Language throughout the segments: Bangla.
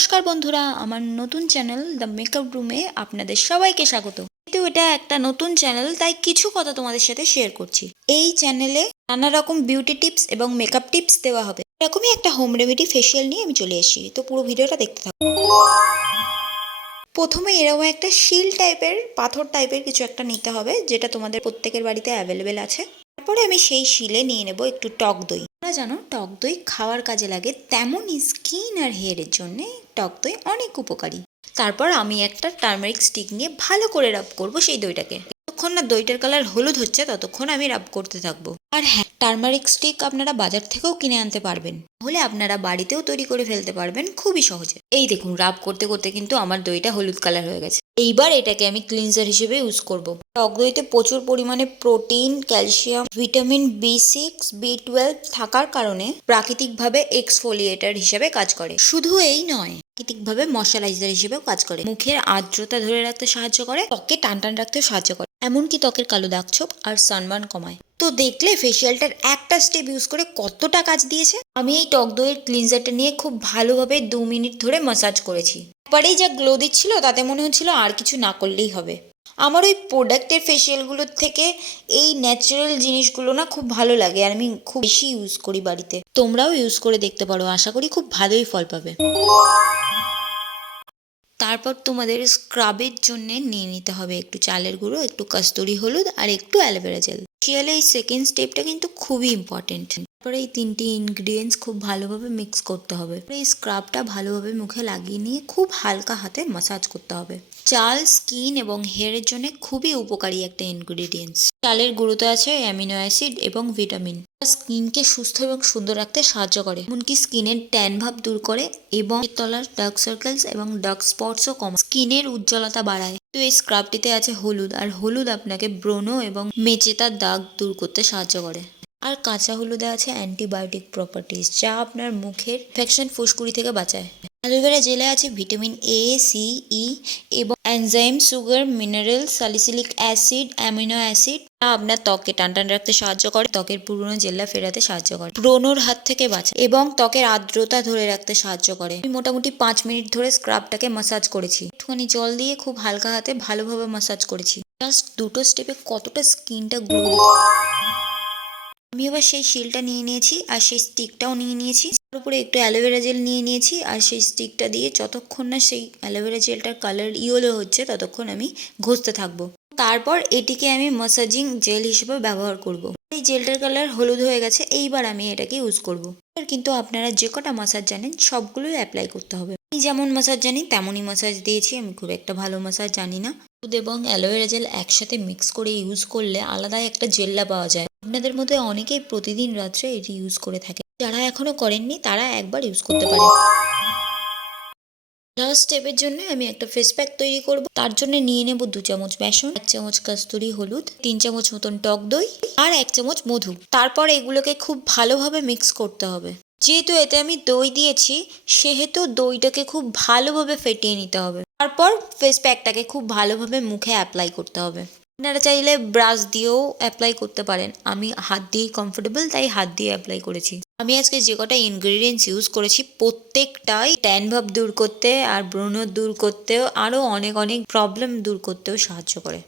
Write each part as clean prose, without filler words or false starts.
নমস্কার বন্ধুরা, আমার নতুন চ্যানেল দ্য মেকআপ রুমে আপনাদের সবাইকে স্বাগত। কিন্তু এটা একটা নতুন চ্যানেল, তাই কিছু কথা তোমাদের সাথে শেয়ার করছি। এই চ্যানেলে নানা রকম বিউটি টিপস এবং মেকআপ টিপস দেওয়া হবে। এরকমই একটা হোম রেমেডি ফেসিয়াল নিয়ে আমি চলে এসেছি, তো পুরো ভিডিওটা দেখতে থাকো। প্রথমে এরকম একটা শিল টাইপের, পাথর টাইপের কিছু একটা নিতে হবে, যেটা তোমাদের প্রত্যেকের বাড়িতে অ্যাভেলেবেল আছে। তারপরে আমি সেই শিলে নিয়ে নেব একটু টক দই। তোমরা জানো টক দই খাওয়ার কাজে লাগে, তেমনই স্কিন আর হেয়ারের জন্য টক দই অনেক উপকারী। তারপর আমি একটা টার্মারিক স্টিক নিয়ে ভালো করে রাব করব সেই দইটাকে। যতক্ষণ না দইটার কালার হলুদ হচ্ছে ততক্ষণ আমি রাব করতে থাকবো। আর হ্যাঁ, টার্মারিক স্টিক আপনারা বাজার থেকেও কিনে আনতে পারবেন, হলে আপনারা বাড়িতেও তৈরি করে ফেলতে পারবেন খুবই সহজে। এই দেখুন, রাব করতে করতে কিন্তু আমার দইটা হলুদ কালার হয়ে গেছে। এইবার এটাকে আমি ক্লিনজার হিসেবে ইউজ করব। টক দইতে প্রচুর পরিমাণে protein, calcium, vitamin B6, B12 থাকার কারণে প্রাকৃতিকভাবে এক্সফোলিয়েটার হিসেবে কাজ করে। শুধু এই নয়, প্রাকৃতিকভাবে ময়শ্চারাইজার হিসেবেও কাজ করে। মুখের আর্দ্রতা ধরে রাখতে সাহায্য করে, ত্বককে টানটান রাখতেও সাহায্য করে, এমনকি ত্বকের কালো দাগ ছোপ আর সানবার্ন কমায়। তো দেখলে ফেসিয়ালটার একটা স্টেপ ইউজ করে কতটা কাজ দিয়েছে। আমি এই টক দইয়ের ক্লিনজারটা নিয়ে খুব ভালোভাবে 2 মিনিট ধরে ম্যাসাজ করেছি। একবারেই যা গ্লো দিচ্ছিল তাতে মনে হচ্ছিল আর কিছু না করলেই হবে। আমার ওই প্রোডাক্টের ফেসিয়ালগুলোর থেকে এই ন্যাচারাল জিনিসগুলো না খুব ভালো লাগে, আর আমি খুব বেশি ইউজ করি বাড়িতে। তোমরাও ইউজ করে দেখতে পারো, আশা করি খুব ভালোই ফল পাবে। তারপর তোমাদের স্ক্রাবের জন্য নিয়ে নিতে হবে একটু চালের গুঁড়ো, একটু কস্তুরি হলুদ আর একটু অ্যালোভেরা জেল। ফেসিয়ালে এই সেকেন্ড স্টেপটা কিন্তু খুবই ইম্পর্টেন্ট। তারপরে এই 3টি ইনগ্রিডিয়েন্টস খুব ভালোভাবে মিক্স করতে হবে। এই স্ক্রাবটা ভালোভাবে মুখে লাগিয়ে নিয়ে খুব হালকা হাতে ম্যাসাজ করতে হবে। চাল স্কিন এবং হেয়ারের জন্য খুবই উপকারী একটা ইনগ্রিডিয়েন্টস। চালের গুঁড়োতে আছে অ্যামিনো অ্যাসিড এবং ভিটামিন, স্কিনকে সুস্থ এবং সুন্দর রাখতে সাহায্য করে, এমনকি স্কিনের ট্যান ভাব দূর করে এবং তলার ডার্ক সার্কেলস এবং ডার্ক স্পটসও কমায়, স্কিনের উজ্জ্বলতা বাড়ায়। তো এই স্ক্রাবটিতে আছে হলুদ, আর হলুদ আপনাকে ব্রণ এবং মেচেতার দাগ দূর করতে সাহায্য করে। আর কাঁচা হলুদে আছে অ্যান্টিবায়োটিক প্রপার্টিজ, যা আপনার মুখের ইনফেকশন, ফুসকুড়ি থেকে বাঁচায়। অ্যালোভেরা জেলে আছে ভিটামিন A, C, E এবং enzyme, sugar, mineral, salicylic acid, amino acid, যা আপনার ত্বককে টানটান রাখতে সাহায্য করে, ত্বকের পুরনো জেল্লা ফেরাতে সাহায্য করে, ব্রণর হাত থেকে বাঁচায় এবং ত্বকের আর্দ্রতা ধরে রাখতে সাহায্য করে। আমি মোটামুটি 5 মিনিট ধরে স্ক্রাবটাকে ম্যাসাজ করেছি। একটুখানি জল দিয়ে খুব হালকা হাতে ভালোভাবে ম্যাসাজ করেছি। জাস্ট 2টো স্টেপে কতটা স্কিনটা গ্লো। আমি এবার সেই শিলটা নিয়ে নিয়েছি আর সেই স্টিকটাও নিয়ে নিয়েছি। তার উপরে একটু অ্যালোভেরা জেল নিয়ে নিয়েছি, আর সেই স্টিকটা দিয়ে যতক্ষণ না সেই অ্যালোভেরা জেলটার কালার ইয়েলো হচ্ছে ততক্ষণ আমি ঘষতে থাকবো। তারপর এটিকে আমি ম্যাসাজিং জেল হিসেবে ব্যবহার করব। এই জেলটার কালার হলুদ হয়ে গেছে, এইবার আমি এটাকে ইউজ করব। কিন্তু আপনারা যে কটা ম্যাসাজ জানেন সবগুলোই অ্যাপ্লাই করতে হবে। আমি যেমন ম্যাসাজ জানি তেমনই ম্যাসাজ দিয়েছি, আমি খুব একটা ভালো ম্যাসাজ জানি না। দুধ এবং অ্যালোভেরা জেল একসাথে মিক্স করে ইউজ করলে আলাদাই একটা জেল্লা পাওয়া যায়। আপনাদের মধ্যে অনেকেই প্রতিদিন রাত্রে এটি ইউজ করে থাকে, যারা এখনো করেননি তারা একবার ইউজ করতে পারেন। লাস্ট স্টেপের জন্য আমি একটা ফেস প্যাক তৈরি করব। তার জন্য নিয়ে নেব 2 চামচ বেসন, 1 চামচ কস্তুরি হলুদ, 3 চামচ মতন টক দই আর 1 চামচ মধু। তারপর এগুলোকে খুব ভালোভাবে মিক্স করতে হবে। যেহেতু এতে আমি দই দিয়েছি সেহেতু দইটাকে খুব ভালোভাবে ফেটিয়ে নিতে হবে। তারপর ফেস প্যাকটাকে খুব ভালোভাবে মুখে অ্যাপ্লাই করতে হবে। আপনারা চাইলে ব্রাশ দিয়েও অ্যাপ্লাই করতে পারেন, আমি হাত দিয়েই কমফোর্টেবল তাই হাত দিয়ে অ্যাপ্লাই করেছি। আমি আজকে যে কটা ইনগ্রিডিয়েন্টস ইউজ করেছি প্রত্যেকটাই ট্যান ভাব দূর করতে আর ব্রণ দূর করতেও আরও অনেক অনেক প্রবলেম দূর করতেও সাহায্য করে।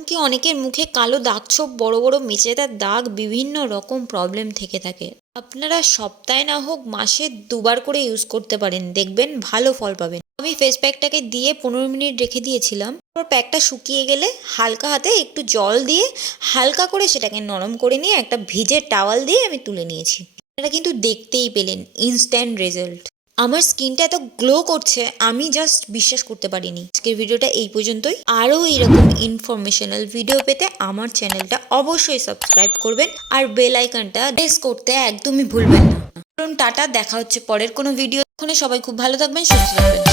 কি অনেকের মুখে কালো দাগ ছোপ, বড় বড় মেচেদার দাগ, বিভিন্ন রকম প্রবলেম থেকে থাকে। আপনারা সপ্তাহে না হোক মাসে 2বার করে ইউজ করতে পারেন, দেখবেন ভালো ফল পাবেন। আমি ফেস প্যাকটাকে দিয়ে 15 মিনিট রেখে দিয়েছিলাম। তারপর প্যাকটা শুকিয়ে গেলে হালকা হাতে একটু জল দিয়ে হালকা করে সেটাকে নরম করে নিয়ে একটা ভিজে টাওয়াল দিয়ে আমি তুলে নিয়েছি। এটা কিন্তু দেখতেই পেলেন ইনস্ট্যান্ট রেজাল্ট। আমার স্কিনটা এত গ্লো করছে আমি জাস্ট বিশ্বাস করতে পারিনি। আজকের ভিডিওটা এই পর্যন্তই। আরও এইরকম ইনফরমেশনাল ভিডিও পেতে আমার চ্যানেলটা অবশ্যই সাবস্ক্রাইব করবেন আর বেল আইকনটা প্রেস করতে একদমই ভুলবেন না। কারণ টাটা, দেখা হচ্ছে পরের কোনো ভিডিও। ওখানে সবাই খুব ভালো থাকবেন, সুস্থ থাকবেন।